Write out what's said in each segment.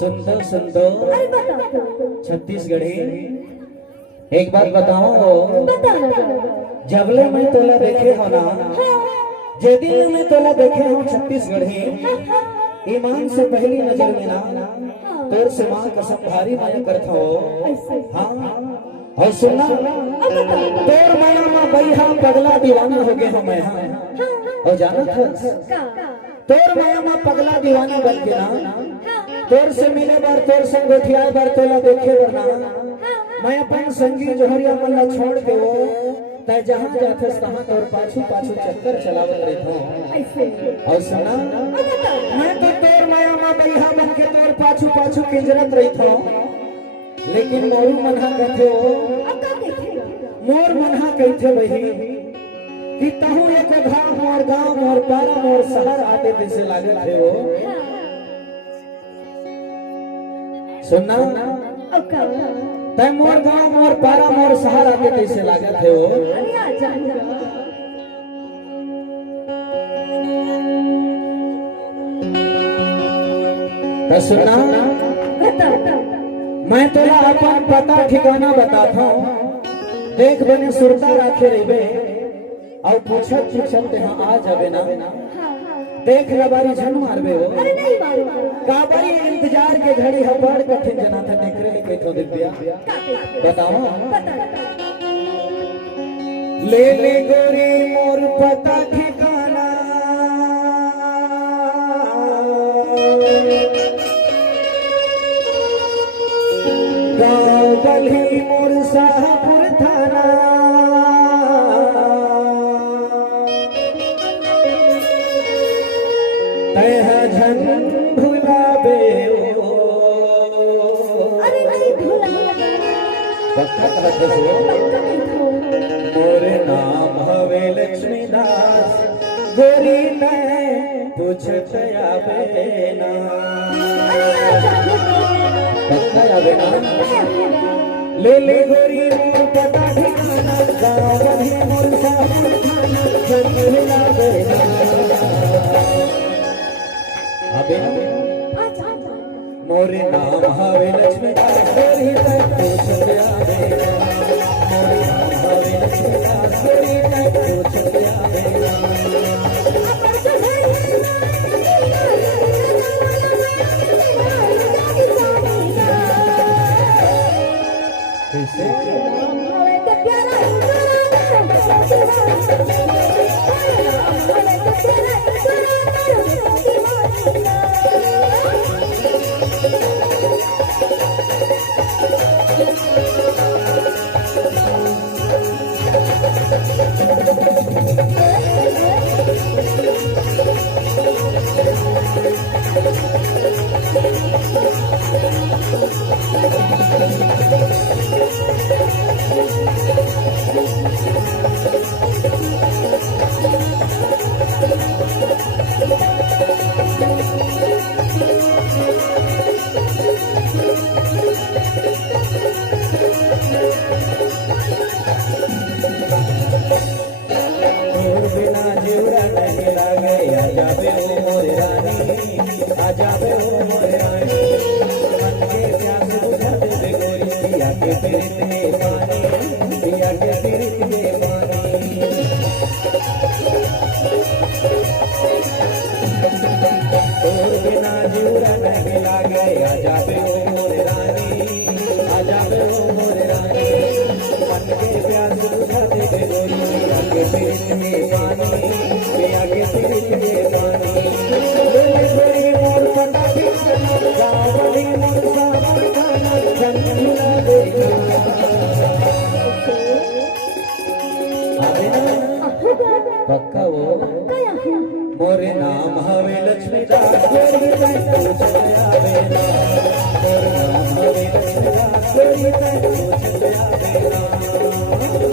सुनतो सुनतो छत्तीसगढ़ी एक बात बताओ, जबले मैं तोला देखे हो ना, जे दिन मैं तोला देखे हो छत्तीसगढ़ी, ईमान से पहली नजर में ना तोर से मां कसम भारी माया करता हो। हाँ और सुनना, तोर माया मां बैहा पगला दीवाना हो गए हो मैं। हाँ और जाना था तोर माया मां पगला दीवाना बन के ना, तोर से मिले बार तोर संग बैठिया बार तोला देखे वरना मैं अपन संगी जोहरिया मल्ला छोड़ के वो तय जहां जाथस तहां तोर पाछू पाछू चक्कर चलावत रहता हूं। और सुना, मैं तो तोर माया मां बैहा बन के तोर पाछू पाछू किंजरत रहता हूं, लेकिन मोरू मनहा कहते हो, मोर मनहा कहते वही कि तहु एक घाव मोर गांव मोर पारा मोर शहर आते जैसे लागत है वो। सुनना, तय मोर गांव मोर पारा मोर शहर आते कैसे लागत है वो। तो सुनना, मैं तोला अपन पता ठिकाना बताता हूँ, देख बने सुरता राखे रेबे और पूछत पूछत यहाँ आ जाबे ना, देख रबारी झन मारबे हो काबरी इंतजार के घड़ी है बड़ कठिन जना था निकरे ले कैथो दिव्या बताओ। ले ले गोरी मोर पता ठिकाना, गाँव बल्ही मोर शाहपुर थाना, तय झन भुलाबे ओ। अरे नहीं भुलाबे पक्का कहत हो, मोरे नाम हवे लक्ष्मीदास, गोरी मैं पूछत आवे ना, पक्का आवे ना। ले ले गोरी मोर पता ठिकाना, गाँव बल्ही मोर शाहपुर थाना, झन भुलाबे ना। मोरे नाम हवे लक्ष्मीदास, गोरी मैं पूछत आवे ना, मोरे नाम हवे लक्ष्मीदास, गोरी मैं पूछत आवे ना। कैसे जाबे हो मोरे रानी, मन के प्यास बुझा देबे गोरी, पिया के पीरित में पानी, पिया के पीरित में पानी। तोर बिना जीवरा नहीं लागे, आ जाबे हो मोरे रानी, आ जाबे हो मोरे रानी, मन के प्यास बुझा देबे गोरी, पिया के पीरित में पानी। कहो मोरे नाम हवे लक्ष्मीदास गोरी मैं पूछ आवेला मोरे नाम हवे लक्ष्मीदास गोरी मैं पूछ आवेला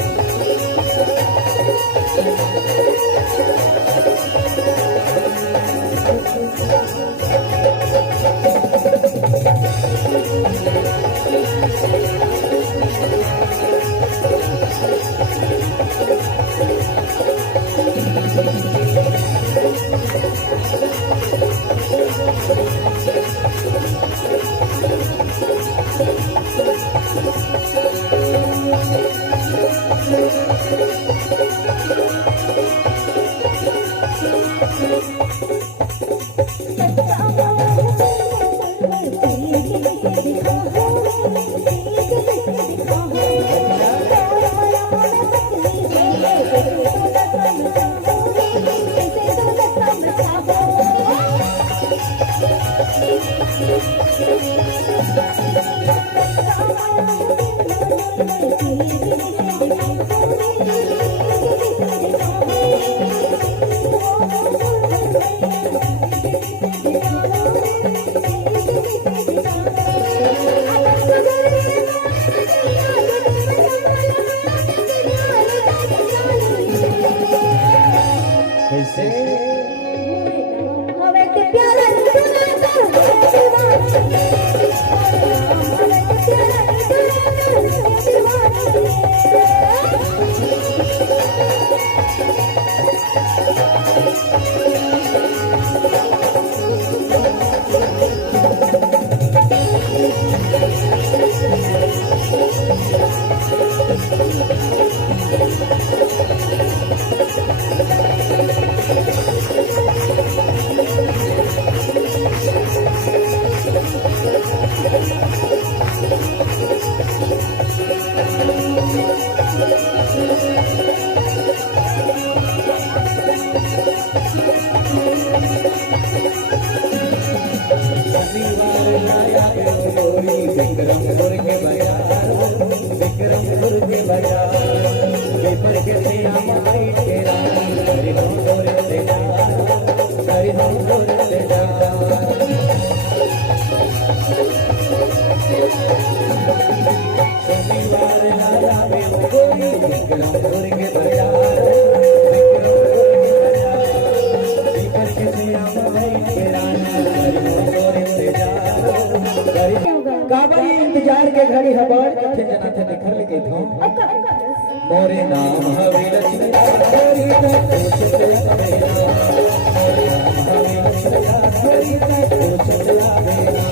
विक्रमपुर के बाजार पेपर के सिया माई के रानी हरि हम गोरे से जा हरि हम गोरे से जा शनिवार लाया में गोरी विक्रमपुर के बाजार पेपर के सिया माई के रानी हरि हम गोरे से जा काबरी इंतजार के घड़ी हबार कथे जना थे निखर के थो मोरे नाम हवे लक्ष्मीदास गोरी का पूछ आवेला मोरे नाम हवे लक्ष्मीदास गोरी का पूछ आवेला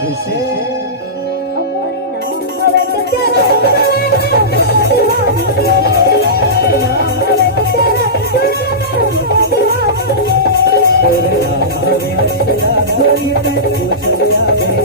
किसे मोरे नाम हवे लक्ष्मीदास गोरी का पूछ आवेला